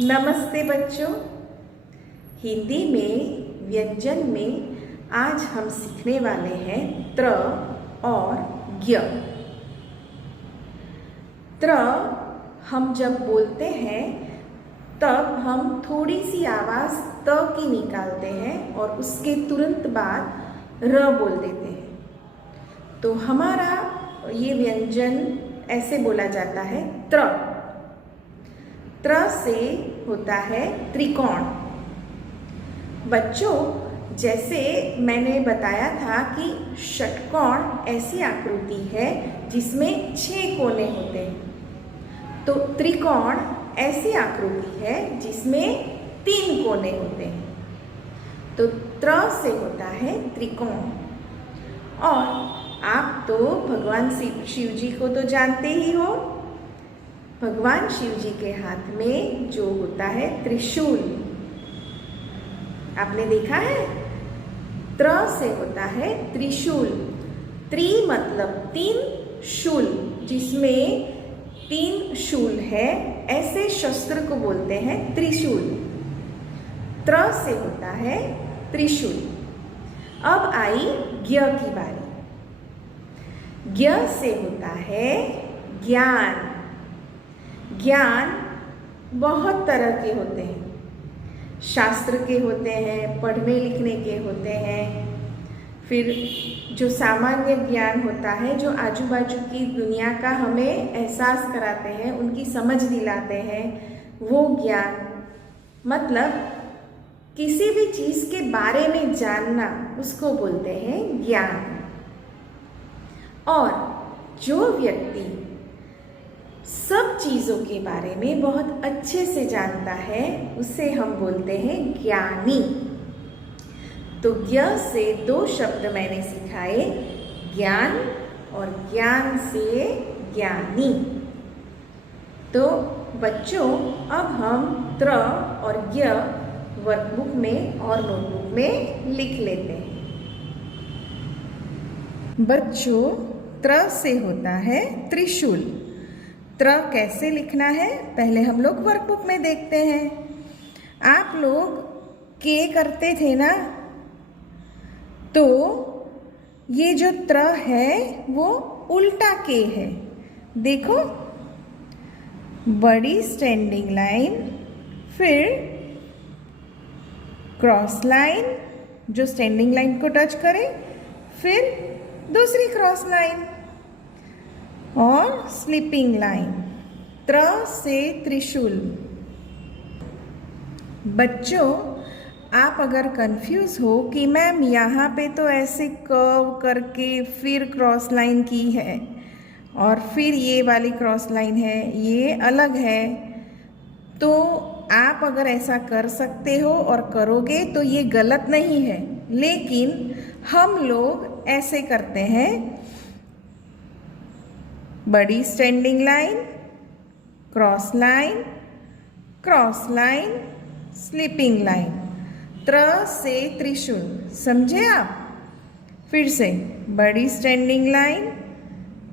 नमस्ते बच्चों। हिंदी में व्यंजन में आज हम सीखने वाले हैं त्र और ज्ञ। त्र हम जब बोलते हैं तब हम थोड़ी सी आवाज़ त की निकालते हैं और उसके तुरंत बाद र बोल देते हैं। तो हमारा ये व्यंजन ऐसे बोला जाता है त्र। त्र से होता है त्रिकोण। बच्चों, जैसे मैंने बताया था कि षटकोण ऐसी आकृति है जिसमें 6 कोने होते हैं, तो त्रिकोण ऐसी आकृति है जिसमें 3 कोने होते हैं। तो त्र से होता है त्रिकोण। और आप तो भगवान शिव जी को तो जानते ही हो। भगवान शिव जी के हाथ में जो होता है त्रिशूल, आपने देखा है। त्र से होता है त्रिशूल। त्रि मतलब 3, शूल जिसमें 3 शूल है, ऐसे शस्त्र को बोलते हैं त्रिशूल। त्र से होता है त्रिशूल। अब आई ज्ञ की बारी। ज्ञ से होता है ज्ञान। ज्ञान बहुत तरह के होते हैं। शास्त्र के होते हैं, पढ़ने लिखने के होते हैं, फिर जो सामान्य ज्ञान होता है, जो आजू बाजू की दुनिया का हमें एहसास कराते हैं, उनकी समझ दिलाते हैं, वो ज्ञान। मतलब किसी भी चीज़ के बारे में जानना, उसको बोलते हैं ज्ञान। और जो व्यक्ति सब चीज़ों के बारे में बहुत अच्छे से जानता है, उसे हम बोलते हैं ज्ञानी। तो ज्ञ से 2 शब्द मैंने सिखाए, ज्ञान और ज्ञान से ज्ञानी। तो बच्चों, अब हम त्र और ज्ञ वर्कबुक में और नोटबुक में लिख लेते हैं। बच्चों, त्र से होता है त्रिशूल। त्र कैसे लिखना है पहले हम लोग वर्कबुक में देखते हैं। आप लोग के करते थे ना, तो ये जो त्र है वो उल्टा के है। देखो, बड़ी स्टैंडिंग लाइन, फिर क्रॉस लाइन जो स्टैंडिंग लाइन को टच करे, फिर दूसरी क्रॉस लाइन और स्लीपिंग लाइन। त्र से त्रिशूल। बच्चों, आप अगर कंफ्यूज हो कि मैम यहाँ पे तो ऐसे कर्व करके फिर क्रॉस लाइन की है और फिर ये वाली क्रॉस लाइन है, ये अलग है, तो आप अगर ऐसा कर सकते हो और करोगे तो ये गलत नहीं है। लेकिन हम लोग ऐसे करते हैं, बड़ी standing line, cross line, sleeping line. त्र से त्रिशूल, समझे आप? फिर से बड़ी स्टैंडिंग लाइन,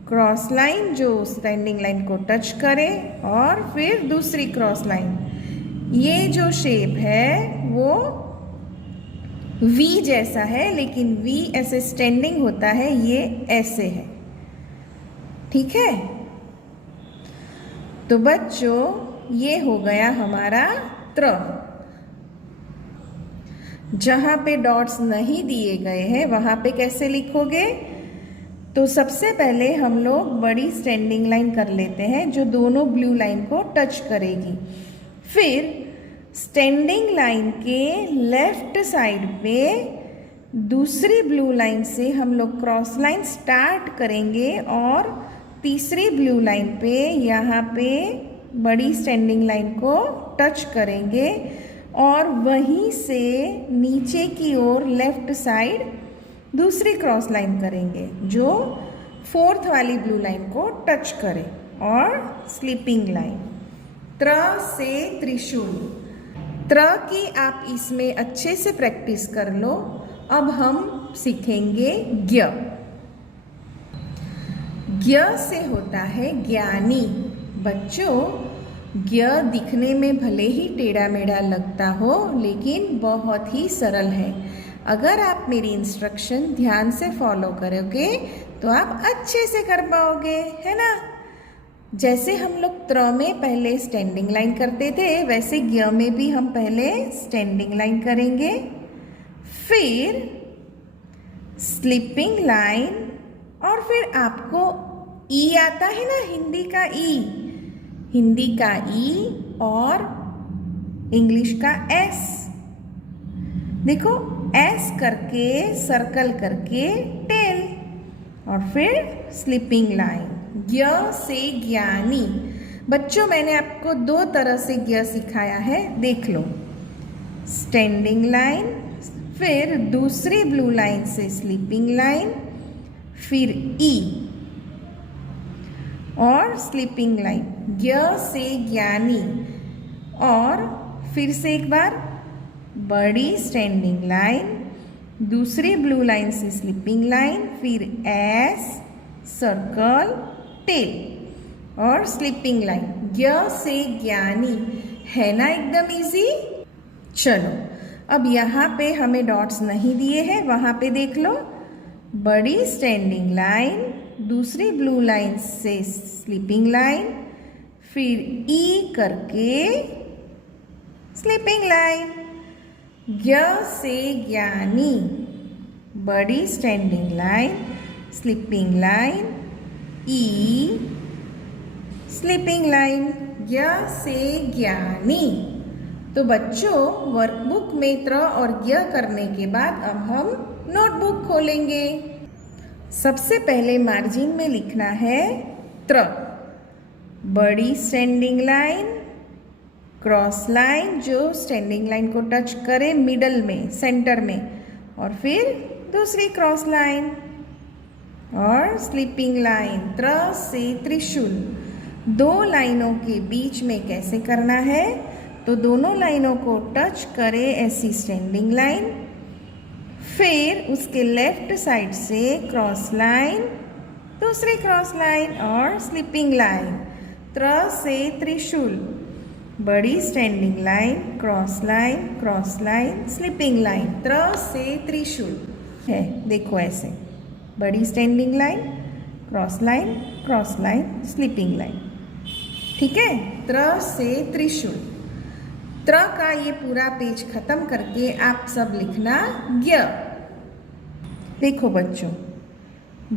क्रॉस लाइन जो स्टैंडिंग लाइन को टच करे, और फिर दूसरी क्रॉस लाइन। ये जो शेप है वो वी जैसा है, लेकिन वी ऐसे स्टैंडिंग होता है, ये ऐसे है। ठीक है? तो बच्चों, ये हो गया हमारा त्र। जहाँ पे डॉट्स नहीं दिए गए हैं वहाँ पे कैसे लिखोगे? तो सबसे पहले हम लोग बड़ी स्टैंडिंग लाइन कर लेते हैं जो दोनों ब्लू लाइन को टच करेगी। फिर स्टैंडिंग लाइन के लेफ्ट साइड पे दूसरी ब्लू लाइन से हम लोग क्रॉस लाइन स्टार्ट करेंगे और तीसरी ब्लू लाइन पे यहाँ पे बड़ी स्टैंडिंग लाइन को टच करेंगे और वहीं से नीचे की ओर लेफ्ट साइड दूसरी क्रॉस लाइन करेंगे जो 4th वाली ब्लू लाइन को टच करे, और स्लीपिंग लाइन। त्र से त्रिशूल। त्र की आप इसमें अच्छे से प्रैक्टिस कर लो। अब हम सीखेंगे ज्ञ। ज्ञ से होता है ज्ञानी। बच्चों, ज्ञ दिखने में भले ही टेढ़ा मेढ़ा लगता हो, लेकिन बहुत ही सरल है। अगर आप मेरी इंस्ट्रक्शन ध्यान से फॉलो करोगे तो आप अच्छे से कर पाओगे, है ना। जैसे हम लोग त्र में पहले स्टैंडिंग लाइन करते थे, वैसे ज्ञ में भी हम पहले स्टैंडिंग लाइन करेंगे, फिर स्लीपिंग लाइन, और फिर आपको ई आता है ना, हिंदी का ई, हिंदी का ई और इंग्लिश का एस। देखो, एस करके सर्कल करके टेल, और फिर स्लीपिंग लाइन। ज्ञ से ज्ञानी। बच्चों, मैंने आपको 2 तरह से ज्ञ सिखाया है, देख लो। स्टैंडिंग लाइन, फिर दूसरी ब्लू लाइन से स्लीपिंग लाइन, फिर ई और स्लीपिंग लाइन। ज्ञ से ज्ञानी। और फिर से एक बार, बड़ी स्टैंडिंग लाइन, दूसरी ब्लू लाइन से स्लीपिंग लाइन, फिर एस, सर्कल, टेल और स्लीपिंग लाइन। ज्ञ से ज्ञानी, है ना एकदम इजी। चलो, अब यहाँ पे हमें डॉट्स नहीं दिए हैं, वहाँ पे देख लो। बड़ी स्टैंडिंग लाइन, दूसरी ब्लू लाइन से स्लीपिंग लाइन, फिर ई करके स्लीपिंग लाइन। ज्ञ से ज्ञानी। बड़ी स्टैंडिंग लाइन, स्लीपिंग लाइन, ई, स्लीपिंग लाइन। ज्ञ से ज्ञानी। तो बच्चों, वर्कबुक में त्र और ज्ञ करने के बाद अब हम नोटबुक खोलेंगे। सबसे पहले मार्जिन में लिखना है त्र, बड़ी स्टैंडिंग लाइन, क्रॉस लाइन जो स्टैंडिंग लाइन को टच करे मिडल में, सेंटर में, और फिर दूसरी क्रॉस लाइन और स्लीपिंग लाइन। त्र से त्रिशूल। 2 लाइनों के बीच में कैसे करना है, तो दोनों लाइनों को टच करे ऐसी स्टैंडिंग लाइन, फिर उसके लेफ्ट साइड से क्रॉस लाइन, दूसरी क्रॉस लाइन और स्लीपिंग लाइन। त्र से त्रिशूल। बड़ी standing line, cross line, sleeping line. त्र से त्रिशूल है, देखो ऐसे, बड़ी standing line, cross line, sleeping line. ठीक है, त्र से त्रिशूल। त्र का ये पूरा पेज खत्म करके आप सब लिखना ज्ञ। देखो बच्चों,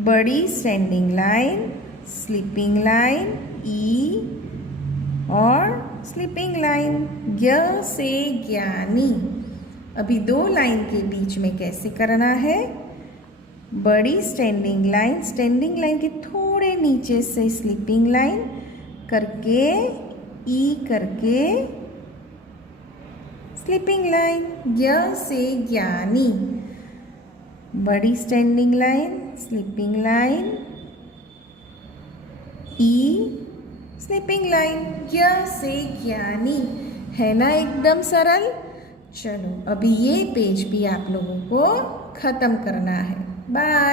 बड़ी स्टैंडिंग लाइन, स्लीपिंग लाइन, ई और स्लीपिंग लाइन। ज्ञ से ज्ञानी। अभी 2 लाइन के बीच में कैसे करना है, बड़ी स्टैंडिंग लाइन के थोड़े नीचे से स्लीपिंग लाइन करके, ई करके स्लीपिंग लाइन। ज्ञ से ज्ञानी। बड़ी स्टैंडिंग लाइन, स्लीपिंग लाइन, ई, स्लीपिंग लाइन। ज्ञ से ज्ञानी, है ना एकदम सरल। चलो, अभी ये पेज भी आप लोगों को खत्म करना है। बाय।